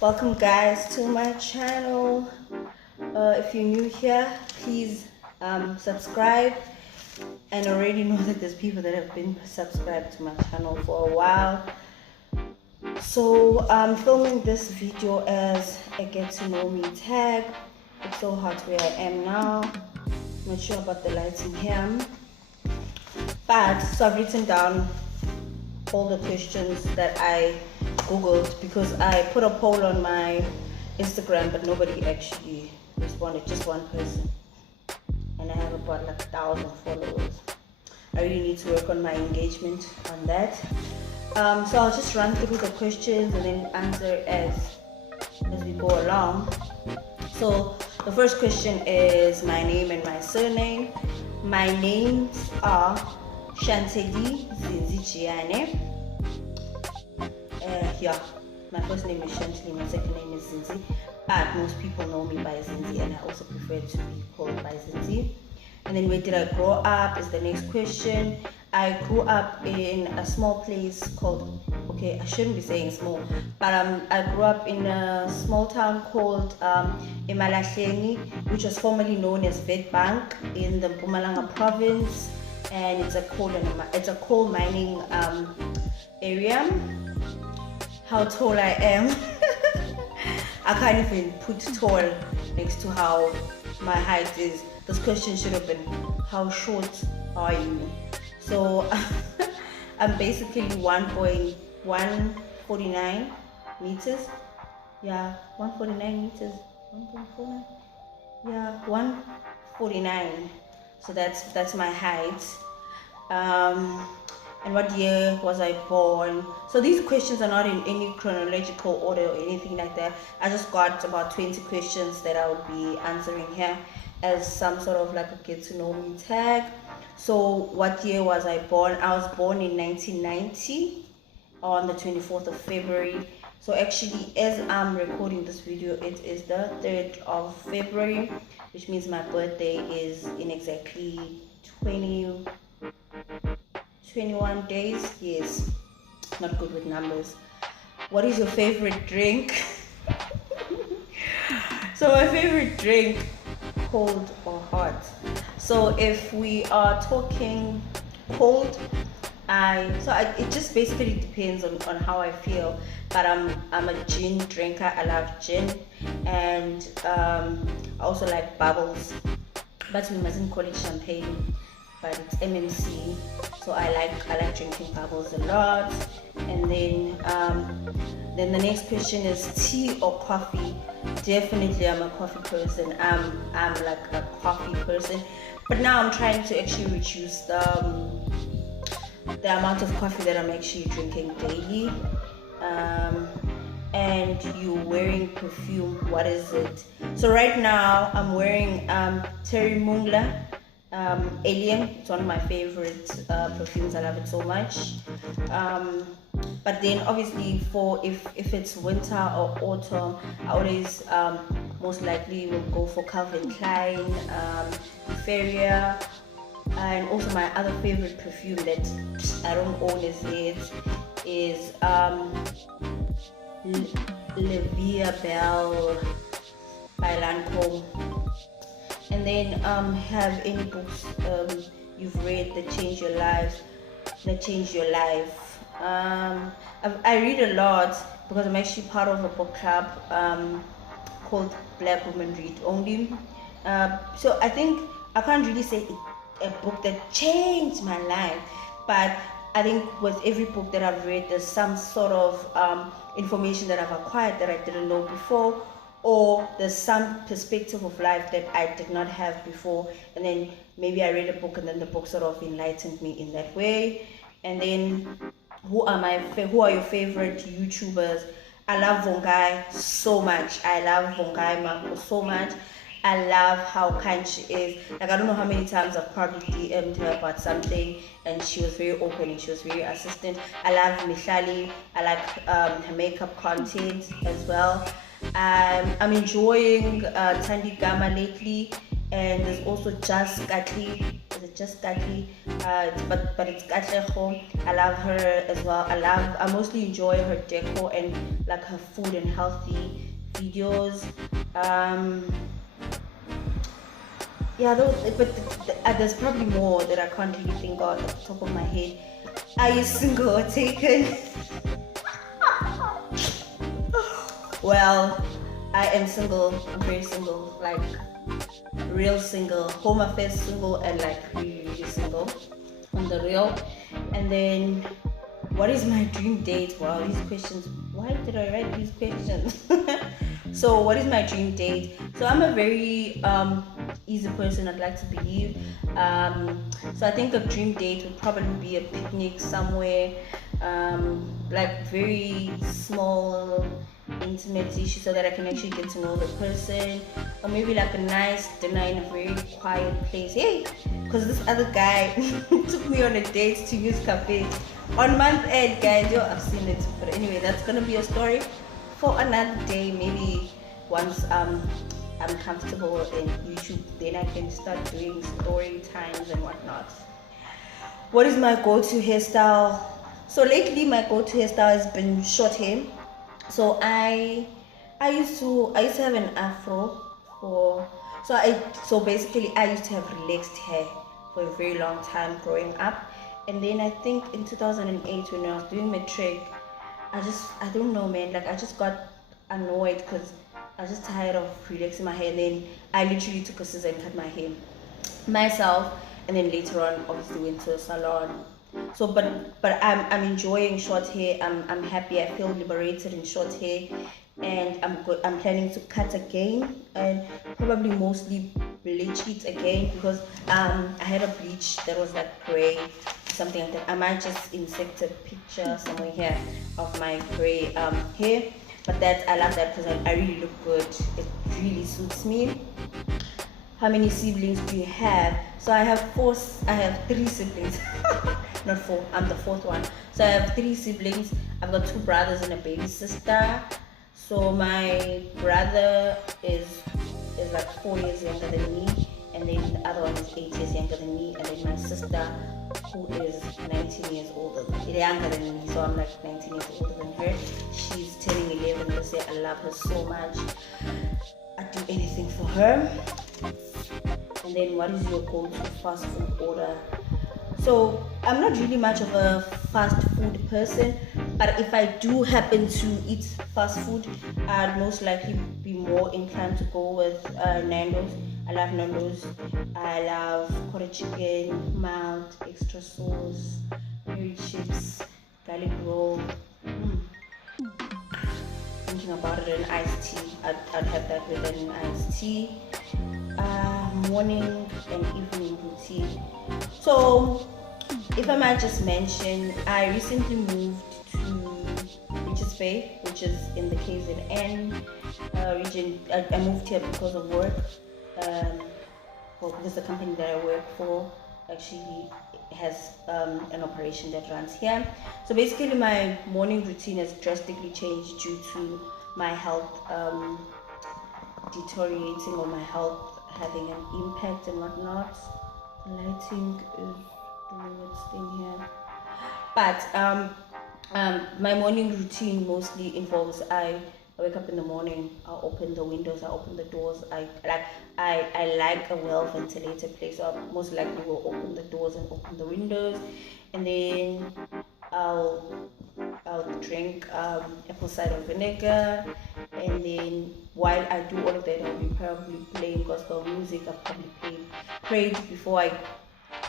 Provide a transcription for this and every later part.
Welcome guys to my channel. If you're new here, please subscribe, and already know that there's people that have been subscribed to my channel for a while. So I'm filming this video as a get to know me tag. It's so hot where I am now. Not sure about the lighting here, but so I've written down all the questions that I googled because I put a poll on my Instagram, but nobody actually responded, just one person, and I have about like 1,000 followers. I really need to work on my engagement on that. So I'll just run through the questions and then answer as we go along. So the first question is my name and my surname. My names are Shanteli Zinzi. Yeah, my first name is Shanteli, my second name is Zinzi, but most people know me by Zinzi, and I also prefer to be called by Zinzi. And then where did I grow up is the next question. I grew up in a small place called, okay, I shouldn't be saying small, but I grew up in a small town called Emalahleni, which was formerly known as Witbank in the Mpumalanga province, and it's a coal mining area. How tall I am. I can't even put tall next to how my height is. This question should have been, how short are you? So I'm basically 1.149 meters. Yeah, 149 meters. 1.49. Yeah, 149. So that's my height. And what year was I born? So these questions are not in any chronological order or anything like that. I just got about 20 questions that I would be answering here as some sort of like a get to know me tag. So what year was I born? I was born in 1990 on the 24th of February. So actually, as I'm recording this video, it is the 3rd of February, which means my birthday is in exactly 21 days. Yes, not good with numbers. What is your favorite drink? So my favorite drink, cold or hot? So if we are talking cold, it just basically depends on how I feel. But I'm a gin drinker. I love gin, and I also like bubbles, but we mustn't call it champagne, but it's MMC. So I like drinking bubbles a lot. And then the next question is tea or coffee. Definitely I'm a coffee person. I'm like a coffee person, but now I'm trying to actually reduce the amount of coffee that I'm actually drinking daily. And you wearing perfume, what is it? So right now I'm wearing Terry Mungla Alien. It's one of my favorite perfumes. I love it so much. But then obviously if it's winter or autumn, I always most likely will go for Calvin Klein, Feria, and also my other favorite perfume that I don't own as yet is Levia Bell by Lancome. And then have any books you've read that changed your life? I read a lot because I'm actually part of a book club called Black Women Read Only. So I think I can't really say a book that changed my life, but I think with every book that I've read, there's some sort of information that I've acquired that I didn't know before, or there's some perspective of life that I did not have before, and then maybe I read a book and then the book sort of enlightened me in that way. And then who are your favorite YouTubers? I love Vongai so much. I love Vongai Mako so much. I love how kind she is. Like, I don't know how many times I've probably DM'd her about something and she was very open and she was very assistant. I love Mihlali. I like her makeup content as well. I'm enjoying Tandi Gama lately, and there's also Just Gatli. Is it Just Gatli? But it's Katlego. I love her as well. I mostly enjoy her decor and like her food and healthy videos. Yeah, there's probably more that I can't really think of at the top of my head. Are you single or taken? Well, I am single. I'm very single, like real single, home affairs single, and like really, really single on the real. And then, what is my dream date? Wow, these questions. Why did I write these questions? So, what is my dream date? So, I'm a very easy person, I'd like to believe. So, I think a dream date would probably be a picnic somewhere, like very small, intimate issue, so that I can actually get to know the person, or maybe like a nice dinner in a very quiet place. Hey, because this other guy took me on a date to use cafe on month end, guys. Yo, I've seen it, but anyway, that's gonna be a story for another day. Maybe once I'm comfortable in YouTube, then I can start doing story times and whatnot. What is my go-to hairstyle? So lately my go-to hairstyle has been short hair. So I used to have an afro for so basically I used to have relaxed hair for a very long time growing up, and then I think in 2008 when I was doing matric, I don't know, man, like I just got annoyed because I was just tired of relaxing my hair. And then I literally took a scissor and cut my hair myself, and then later on obviously went to a salon. So but I'm enjoying short hair. I'm happy. I feel liberated in short hair, and I'm planning to cut again, and probably mostly bleach it again, because I had a bleach that was like gray, something like that. I might just insert a picture somewhere here of my gray hair, but I love that because I really look good. It really suits me. How many siblings do you have? So I have 3 siblings. Not 4, I'm the 4th one. So I have 3 siblings. I've got 2 brothers and a baby sister. So my brother is like 4 years younger than me, and then the other one is 8 years younger than me, and then my sister, who is 19 years younger than me. So I'm like 19 years older than her. She's turning 11 this year. I love her so much. I'd do anything for her. And then, what is your go-to fast food order? So I'm not really much of a fast food person, but if I do happen to eat fast food, I'd most likely be more inclined to go with Nando's. I love Nando's. I love quarter chicken, mild, extra sauce, curry chips, garlic roll. Thinking about it, an iced tea. I'd have that with an iced tea. Morning and evening routine. So, if I might just mention, I recently moved to Richards Bay, which is in the KZN region. I moved here because of work, because the company that I work for actually has an operation that runs here. So basically, my morning routine has drastically changed due to my health deteriorating, or my health having an impact and whatnot. The lighting is doing its thing here. But my morning routine mostly involves I wake up in the morning, I open the windows, I open the doors. I like a well ventilated place, so I most likely will open the doors and open the windows, and then I'll drink apple cider vinegar, and then while I do all of that, I'll be probably playing gospel music. I've probably prayed before I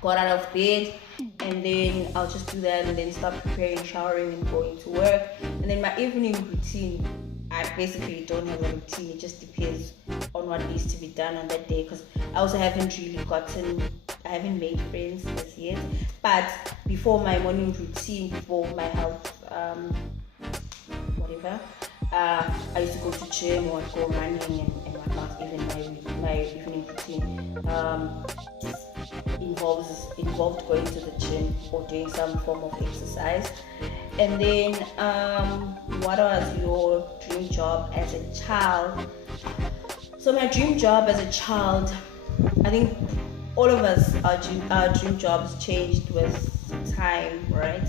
got out of bed, and then I'll just do that, and then start preparing, showering, and going to work. And then my evening routine, I basically don't have a routine. It just depends on what needs to be done on that day, because I also haven't made friends as yet. But before my morning routine, before my health whatever, I used to go to gym, or I'd go running and whatnot. Even my evening routine involved going to the gym or doing some form of exercise. And then what was your dream job as a child? So my dream job as a child, I think all of us, our dream jobs changed with time, right?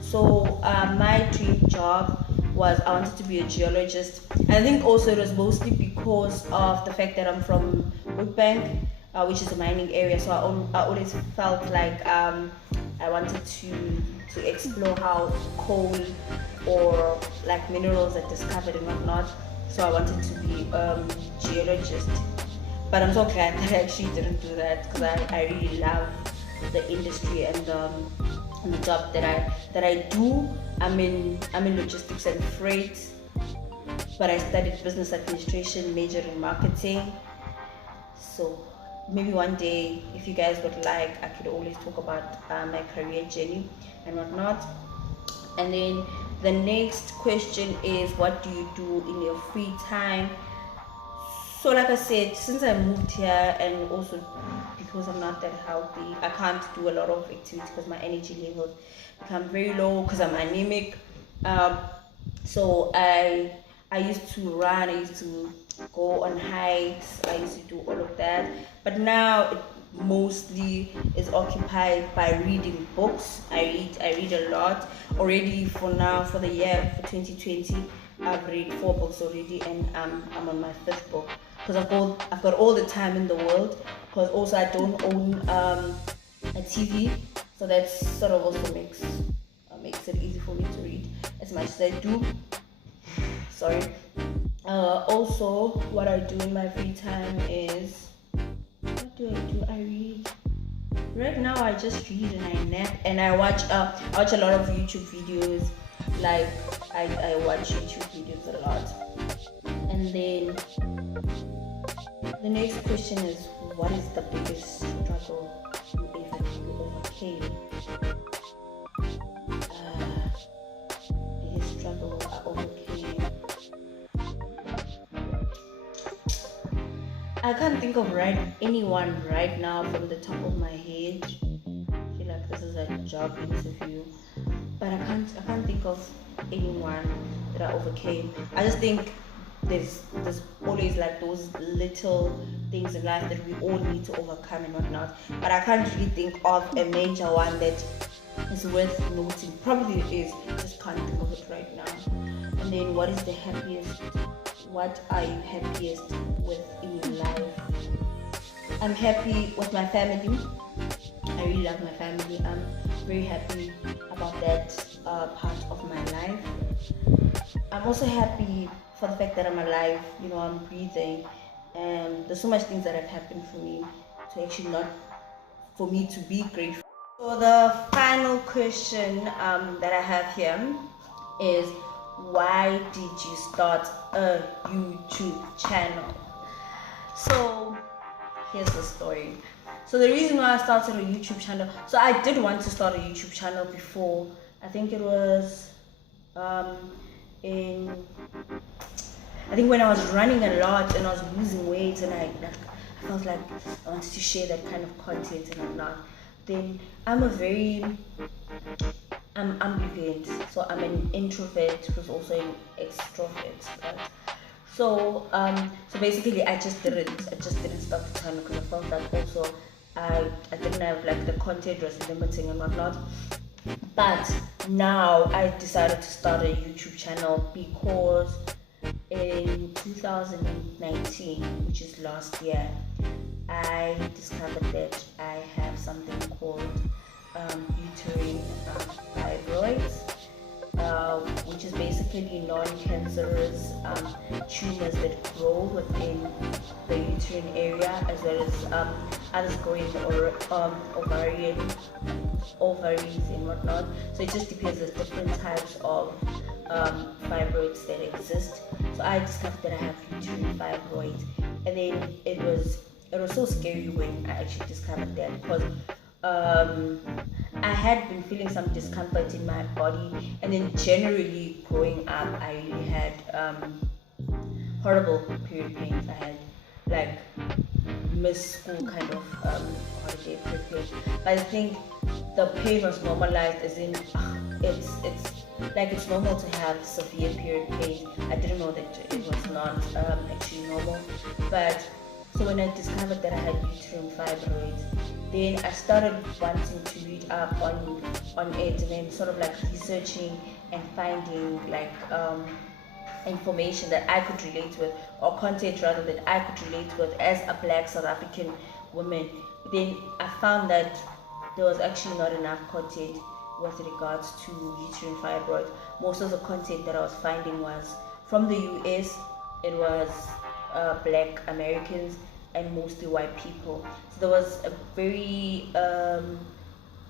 So my dream job was, I wanted to be a geologist. And I think also it was mostly because of the fact that I'm from Woodbank, which is a mining area. So I always felt like I wanted to explore how coal or like minerals are discovered and whatnot. So I wanted to be geologist. But I'm so glad that I actually didn't do that, because I really love the industry and the job that I do. I'm in logistics and freight, but I studied business administration, major in marketing. So maybe one day, if you guys would like, I could always talk about my career journey and whatnot. And then the next question is, what do you do in your free time? So like I said, since I moved here, and also because I'm not that healthy, I can't do a lot of activity because my energy levels become very low because I'm anemic. Um, so I used to run, I used to go on hikes, I used to do all of that. But now it mostly is occupied by reading books. I read a lot already. For now, for the year for 2020, I've read 4 books already, and I'm on my 5th book, because I've got all the time in the world. Because also I don't own a TV, so that sort of also makes it easy for me to read as much as I do. Sorry. Also, what I do in my free time is, what do I do? I read. Right now, I just read and I nap, and I watch a lot of YouTube videos. Like I watch YouTube videos a lot. And then the next question is, what is the biggest struggle you ever overcame? Biggest struggle I overcame. I can't think of anyone right now from the top of my head. I feel like this is a job interview, but I can't think of anyone that I overcame. I just think there's always like those little things in life that we all need to overcome and whatnot. But I can't really think of a major one that is worth noting. Probably it is, just can't think of it right now. And then, what are you happiest with in your life? I'm happy with my family. I really love my family. I'm very happy about that part of my life. I'm also happy for the fact that I'm alive. I'm breathing, and there's so much things that have happened for me to actually not for me to be grateful. So the final question that I have here is, why did you start a YouTube channel? So here's the story. So the reason why I started a YouTube channel, so I did want to start a YouTube channel before. I think it was when I was running a lot and I was losing weight, and I felt like I wanted to share that kind of content and whatnot. Then I'm ambivalent, so I'm an introvert who's also an extrovert, right? So basically I just didn't start the channel because I felt like also I didn't have, like, the content was limiting and whatnot. But now I decided to start a YouTube channel because in 2019, which is last year, I discovered that I have something called uterine fibroids, which is basically non-cancerous tumors that grow within the uterine area, as well as others grow in the ovaries and whatnot. So it just depends. There's different types of fibroids that exist. So I discovered that I have uterine fibroids, and then it was so scary when I actually discovered that, because I had been feeling some discomfort in my body, and then generally growing up I really had horrible period pains. I had like missed school kind of holiday period. But I think the pain was normalized, as in it's normal to have severe period pain. I didn't know that it was not actually normal, but So when I discovered that I had uterine fibroids, then I started wanting to read up on it, and then sort of like researching and finding like information that I could relate with, or content rather that I could relate with as a Black South African woman. Then I found that there was actually not enough content with regards to uterine fibroids. Most of the content that I was finding was from the US. It was Black Americans and mostly white people. So there was a very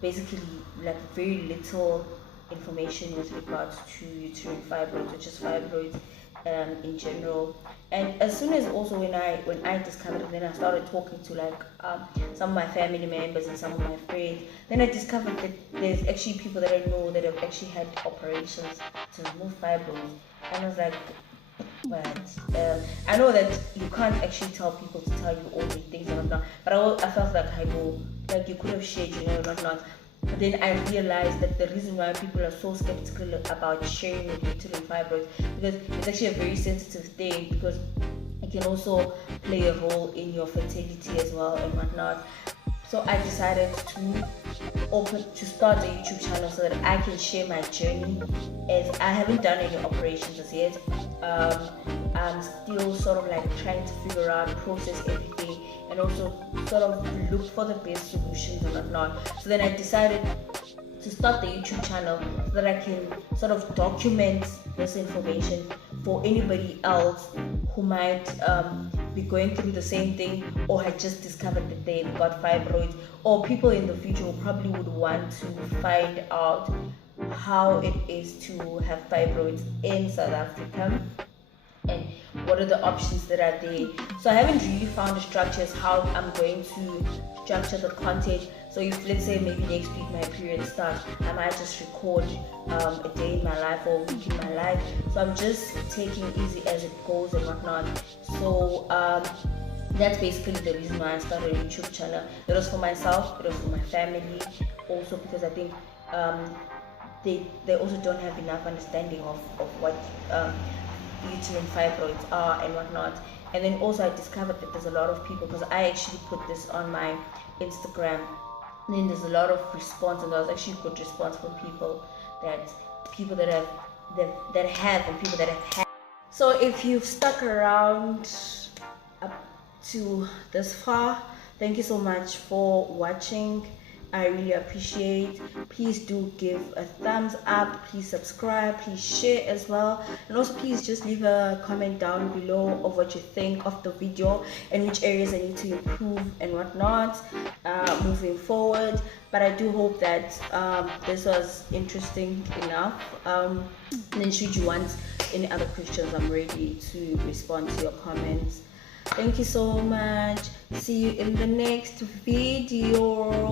basically like very little information with regards to uterine fibroids, which is fibroids in general. And as soon as also when I discovered it, then I started talking to like some of my family members and some of my friends. Then I discovered that there's actually people that I know that have actually had operations to remove fibroids, and I was like, but I know that you can't actually tell people to tell you all the things and whatnot, but I felt like I know, like you could have shared, and whatnot. But then I realized that the reason why people are so skeptical about sharing with uterine fibroids, because it's actually a very sensitive thing, because it can also play a role in your fertility as well and whatnot. So I decided to start a YouTube channel so that I can share my journey, as I haven't done any operations as yet. I'm still sort of like trying to figure out, process everything, and also sort of look for the best solutions and whatnot. So then I decided to start the YouTube channel so that I can sort of document this information for anybody else who might be going through the same thing, or had just discovered that they've got fibroids, or people in the future who probably would want to find out how it is to have fibroids in South Africa and what are the options that are there. So I haven't really found a structure as how I'm going to structure the content. So if, let's say, maybe next week my period starts, I might just record a day in my life or a week in my life. So I'm just taking it easy as it goes and whatnot. So that's basically the reason why I started a YouTube channel. It was for myself, it was for my family, also because I think they also don't have enough understanding of what uterine fibroids are and whatnot. And then also I discovered that there's a lot of people, because I actually put this on my Instagram, and then there's a lot of response, and there was actually good response from people that have and people that have had. So if you've stuck around up to this far, thank you so much for watching. I really appreciate. Please do give a thumbs up, please subscribe, please share as well, and also please just leave a comment down below of what you think of the video and which areas I need to improve and whatnot moving forward. But I do hope that this was interesting enough, and then should you want any other questions, I'm ready to respond to your comments. Thank you so much. See you in the next video.